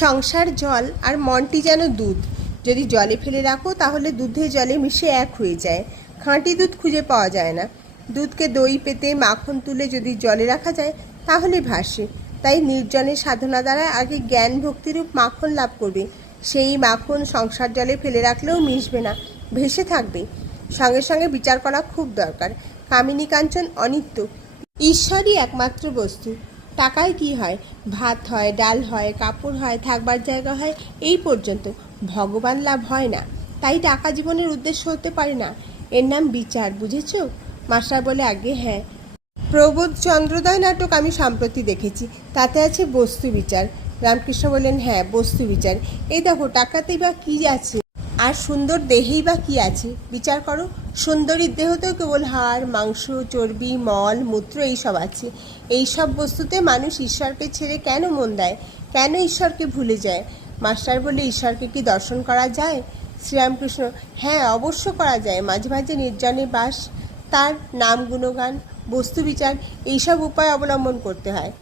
সংসার জল আর মনটি যেন দুধ। যদি জলে ফেলে রাখো তাহলে দুধে জলে মিশে এক হয়ে যায়। খাঁটি দুধ খুঁজে পাওয়া যায় না। দুধকে দই পেতে মাখন তুলে যদি জলে রাখা যায় তাহলে ভাসে। তাই নির্জনের সাধনা দ্বারা আগে জ্ঞান ভক্তিরূপ মাখন লাভ করবে। সেই মাখন সংসার জলে ফেলে রাখলেও মিশবে না, ভেসে থাকবে। সঙ্গে সঙ্গে বিচার করা খুব দরকার। কামিনী কাঞ্চন অনিত্য, ঈশ্বরই একমাত্র বস্তু। টাকায় কি হয়? ভাত হয়, ডাল হয়, কাপড় হয়, থাকবার জায়গা হয়, এই পর্যন্ত। ভগবান লাভ হয় না। তাই টাকা জীবনের উদ্দেশ্য হতে পারে না। এর নাম বিচার, বুঝেছ? মাস্টার বলে, আগে হ্যাঁ। প্রবোধ চন্দ্রোদয় নাটক আমি সম্প্রতি দেখেছি, তাতে আছে বস্তু বিচার। রামকৃষ্ণ বললেন, হ্যাঁ, বস্তু বিচার। এই দেখো, টাকাতেই বা কী আছে, আর সুন্দর দেহেই বা কী আছে? বিচার করো। সুন্দরীর দেহতেও কেবল হাড়, মাংস, চর্বি, মল, মূত্র এইসব আছে। এইসব বস্তুতে মানুষ ঈশ্বরকে ছেড়ে কেন মন দেয়? কেন ঈশ্বরকে ভুলে যায়? মাস্টার বলে, ঈশ্বরকে কি দর্শন করা যায়? শ্রীরামকৃষ্ণ, হ্যাঁ, অবশ্য করা যায়। মাঝে মাঝে নির্জনে বাস, তার নাম গুণগান, বস্তু বিচার, এইসব উপায় অবলম্বন করতে হয়।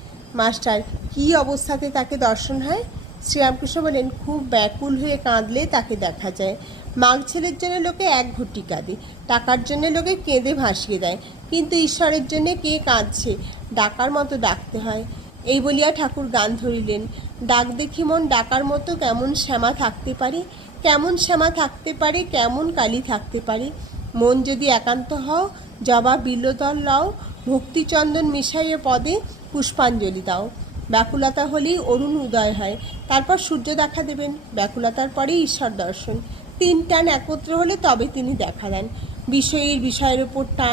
মাস্টার, কী অবস্থাতে তাকে দর্শন হয়? শ্রীরামকৃষ্ণ বলেন, খুব ব্যাকুল হয়ে কাঁদলে তাকে দেখা যায়। মাঘ ছেলের জন্য লোকে এক ঘুঁটি কাঁদে, টাকার জন্য লোকে কেঁদে ভাসিয়ে দেয়, কিন্তু ঈশ্বরের জন্য কে কাঁদছে? ডাকার মতো ডাকতে হয়। এই বলিয়া ঠাকুর গান ধরিলেন, ডাক দেখি মন ডাকার মতো কেমন শ্যামা থাকতে পারে, কেমন শ্যামা থাকতে পারে, কেমন কালী থাকতে পারে। মন যদি একান্ত হও, জবা বিল্বদল লও, ভক্তিচন্দন মিশাইয়ে পদে পুষ্পাঞ্জলি দাও। ব্যাকুলতা হলেই অরুণ উদয় হয়, তারপর সূর্য দেখা দেবেন। ব্যাকুলতার পরেই ঈশ্বর দর্শন। তিন টান একত্র হলে তবে তিনি দেখা দেন। বিষয়ের উপর টান,